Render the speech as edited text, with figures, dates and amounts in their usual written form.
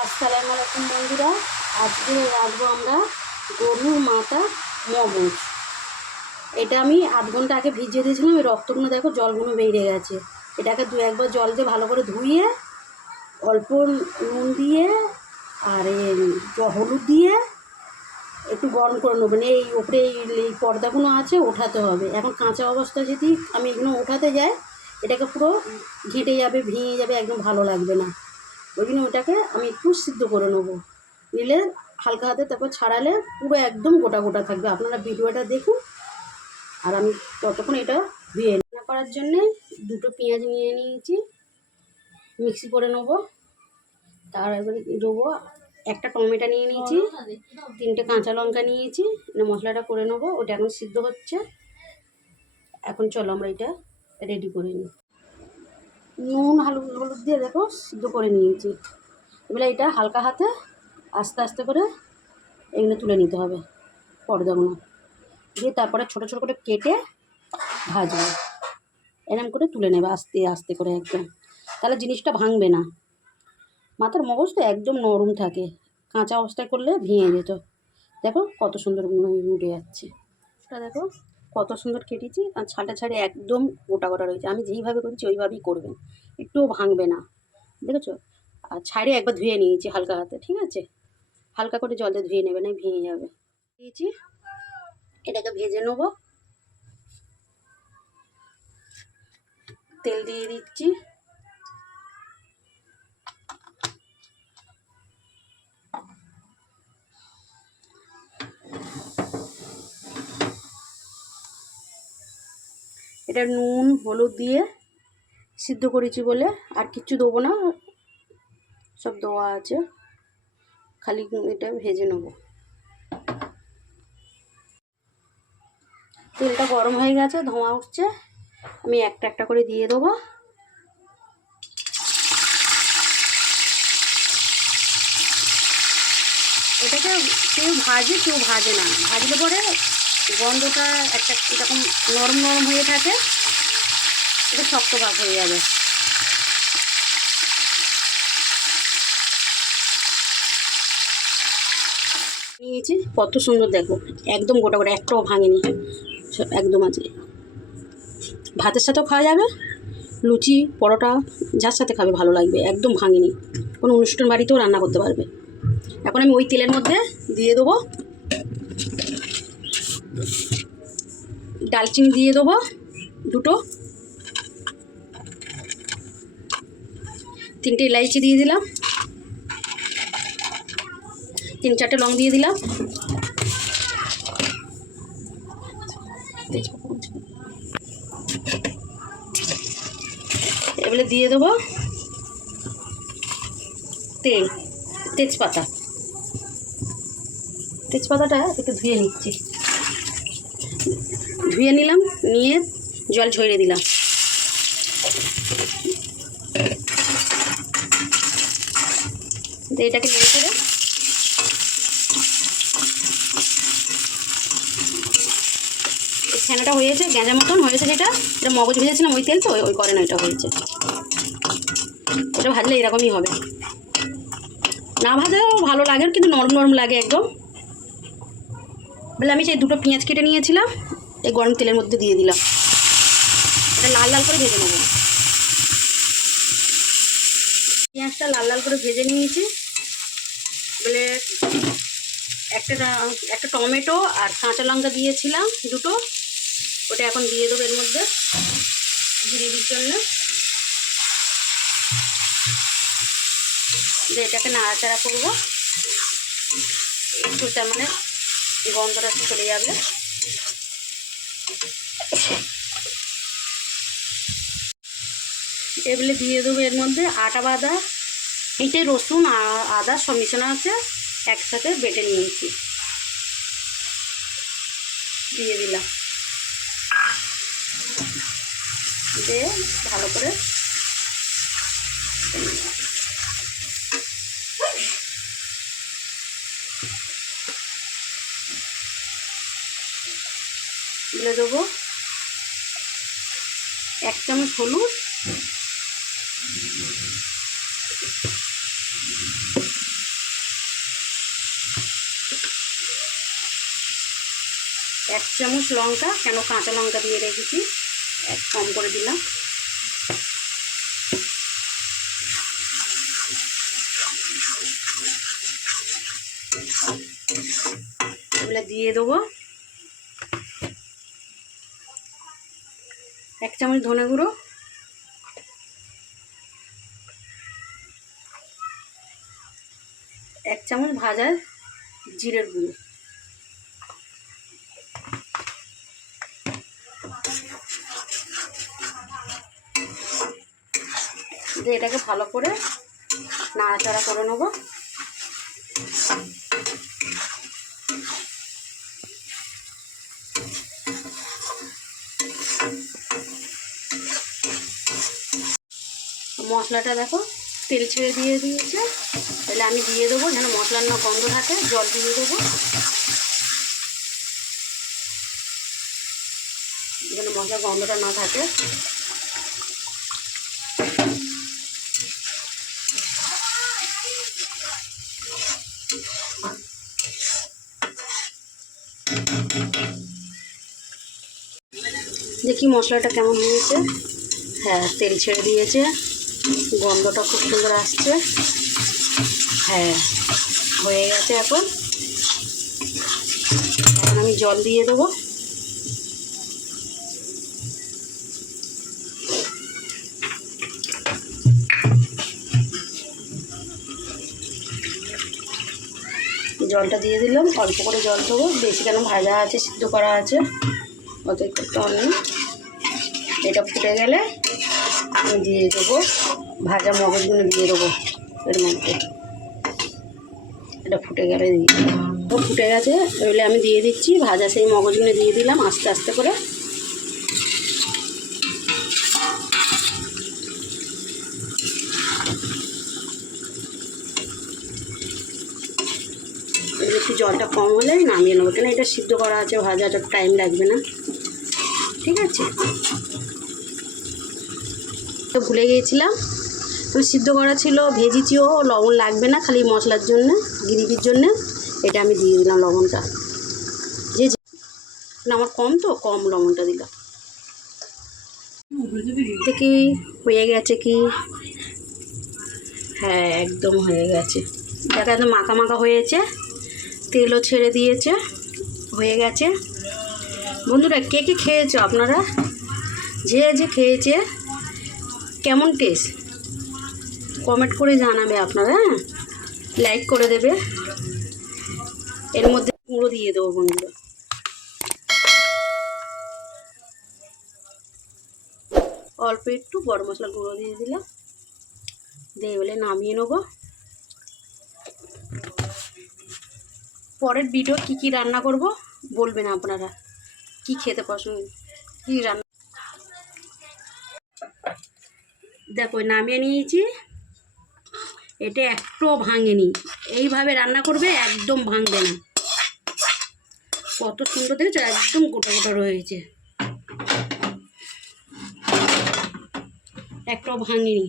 আসসালামু আলাইকুম বন্ধুরা, আজকে রাখবো আমরা গরুর মাথা মগজ। এটা আমি 8 ঘন্টা আগে ভিজিয়ে দিয়েছিলাম। এই রক্তগুলো দেখো, জলগুলো বেরিয়ে গেছে। এটাকে 2-1 বার জল দিয়ে ভালো করে ধুইয়ে অল্প নুন দিয়ে আর হলুদ দিয়ে একটু গরম করে নেবেন। এই উপরে এই পর্দাগুলো আছে, ওঠাতে হবে। এখন কাঁচা অবস্থায় যদি আমি এগুলো ওঠাতে যাই, এটাকে পুরো ঘেঁটে যাবে, ভেঙে যাবে, একদম ভালো লাগবে না। ওই জন্য ওটাকে আমি একটু সিদ্ধ করে নেবো। নিলে হালকা হাতে তারপর ছাড়ালে পুরো একদম গোটা গোটা থাকবে। আপনারা ভিডিওটা দেখুন। আর আমি ততক্ষণ এটা ধুয়ে রান্না করার জন্যে 2টো পেঁয়াজ নিয়ে নিয়েছি, মিক্সি করে নেবো। তার এবারে দেবো একটা টমেটো নিয়ে নিয়েছি, 3টে কাঁচা লঙ্কা নিয়েছি। মশলাটা করে নেবো। ওটা এখন সিদ্ধ হচ্ছে। এখন চলো আমরা এটা রেডি করে নিই। নুন হলুদ দিয়ে দেখো সিদ্ধ করে নিয়েছি। এবারে এটা হালকা হাতে আস্তে আস্তে করে এগুলো তুলে নিতে হবে, পর্দাগুলো দিয়ে তারপরে ছোটো ছোটো করে কেটে ভাজবে। এরকম করে তুলে নেবে আস্তে আস্তে করে, একদম। তাহলে জিনিসটা ভাঙবে না। মাথার মগজ তো একদম নরম থাকে, কাঁচা অবস্থায় করলে ভেঙে যেত। দেখো কত সুন্দর উঠে যাচ্ছে। এটা দেখো কত সুন্দর কেটেছি। আর ছাটা ছাড়ে একদম গোটা গোটা রয়েছে। আমি যেইভাবে করেছি ওইভাবেই করবেন, একটুও ভাঙবে না। দেখেছো? আর ছাড়ে একবার ধুয়ে নিয়েছি হালকা হাতে, ঠিক আছে? হালকা করে জলে ধুয়ে নেবে, না ভেঙে যাবে। দিয়েছি, এটাকে ভেজে নেবো। তেল দিয়ে দিচ্ছি। এটা নুন হলুদ দিয়ে সিদ্ধ করেছি বলে আর কিচ্ছু দেবো না, সব দেওয়া আছে। খালি এটা ভেজে নেবো। তেলটা গরম হয়ে গেছে, ধোঁয়া উঠছে। আমি একটা একটা করে দিয়ে দেবো। এটাকে কেউ ভাজে কেউ ভাজে না। ভাজলে পরে গন্ধটা একটা এরকম নরম নরম হয়ে থাকে, এটা শক্ত ভাব হয়ে যাবে। নিয়েছি, কত সুন্দর দেখো, একদম গোটা গোটা, একটাও ভাঙেনি, একদম আছে। ভাতের সাথেও খাওয়া যাবে, লুচি পরোটা যার সাথে খাবে ভালো লাগবে, একদম ভাঙেনি। কোনো অনুষ্ঠান বাড়িতেও রান্না করতে পারবে। এখন আমি ওই তেলের মধ্যে দিয়ে দেবো ডালচিনি, দিয়ে দেবো 2টো, 3টে ইলাইচি দিয়ে দিলাম, 3-4টে লং দিয়ে দিলাম। এবারে দিয়ে দেবো তেজপাতাটা একটু ধুয়ে নিচ্ছি। ধুয়ে নিলাম, নিয়ে জল ঝরিয়ে দিলাম। এটাকে নেড়ে করে ছানাটা হয়েছে, গ্যাঁজা মতন হয়েছে। যেটা মগজ ভেজেছিলাম ওই তেল, তো ওই করে না, এটা হয়েছে। ওটা ভাজলে এরকমই হবে, না ভাজাও ভালো লাগে, কিন্তু নরম নরম লাগে একদম। বলে আমি সেই 2টো পেঁয়াজ কেটে নিয়েছিলাম, এই গরম তেলের মধ্যে দিয়ে দিলাম। এটা লাল লাল করে ভেজে নেব। পেঁয়াজটা লাল লাল করে ভেজে নিয়েছি। বলে একটা টমেটো আর কাঁচা লঙ্কা দিয়েছিলাম 2টো, ওটা এখন দিয়ে দেবো এর মধ্যে গ্রেভির জন্য। এটাকে নাড়াচাড়া করবো একটু, তার মানে গন্ধটা চলে যাবে। এবারে দিয়ে দেবো এর মধ্যে আটা বাঁধা, এইটাই রসুন আর আদা সব মিশানো আছে, একসাথে বেটে নিয়েছি, দিয়ে দিলাম। দিয়ে ভালো করে দিয়ে দেবো 1 চামচ হলুদ, 1 চামচ লঙ্কা, কেন কাঁচা লঙ্কা দিয়ে রেখেছি, কম করে দিলাম। এগুলো দিয়ে দেবো 1 চামচ ধনে গুঁড়ো, 1 চামচ ভাজা জিরের গুঁড়ো, দিয়ে এটাকে ভালো করে নাড়াচাড়া করে নেবো। মশলাটা দেখো তেল ছেড়ে দিয়ে দিয়েছে, তাহলে আমি দিয়ে দেবো, যেন মশলার না গন্ধ থাকে, জল দিয়ে দেবো, যেন মশলার গন্ধটা না থাকে। দেখি মশলাটা কেমন হয়েছে। হ্যাঁ, তেল ছেড়ে দিয়েছে, গন্ধটা খুব সুন্দর আসছে। হ্যাঁ, হয়ে গেছে। এখন আমি জল দিয়ে দেবো। জলটা দিয়ে দিলাম, অল্প করে জল দেবো, বেশি কেন ভাজা আছে, সিদ্ধ করা আছে, অতই করতে হবে। এটা ফুটে গেলে আমি দিয়ে দেবো ভাজা মগজগুলো, দিয়ে দেবো এর মধ্যে। এটা ফুটে গেলে দিয়ে দেবো। ফুটে গেছে, এগুলো আমি দিয়ে দিচ্ছি, ভাজা সেই মগজগুলো দিয়ে দিলাম আস্তে আস্তে করে। একটু জলটা কম হলে নামিয়ে নেবো, কেন এটা সিদ্ধ করা আছে, ভাজাটা টাইম লাগবে না। ঠিক আছে, তো ভুলে গিয়েছিলাম, সিদ্ধ করা ছিল, ভেজেছিও, লবণ লাগবে না, খালি মশলার জন্য, গ্রেভির জন্য এটা আমি দিয়ে দিলাম লবণটা। যে আমার কম, তো কম লবণটা দিলাম। দেখি হয়ে গেছে কি। হ্যাঁ, একদম হয়ে গেছে, দেখা একদম মাখা মাখা হয়েছে, তেলও ছেড়ে দিয়েছে, হয়ে গেছে। বন্ধুরা, কে কে খেয়েছো আপনারা? যে খেয়েছে কেমন টেস্ট কমেন্ট করে জানাবে আপনারা। হ্যাঁ, লাইক করে দেবে। এর মধ্যে গুঁড়ো দিয়ে দেবো বন্ধুরা, অল্প একটু গরম মশলা গুঁড়ো দিয়ে দিলাম, দিয়ে বলে নামিয়ে নেবো। পরের ভিডিও কি রান্না করব বলবেন আপনারা, কি খেতে পছন্দ, কি রান্না। দেখো নামিয়ে নিয়েছি, এটা একটু ভাঙেনি, এইভাবে রান্না করবে, একদম ভাঙবে না। কত সুন্দর দেখেছো, একদম গোটা গোটা রয়েছে, একটাও ভাঙেনি।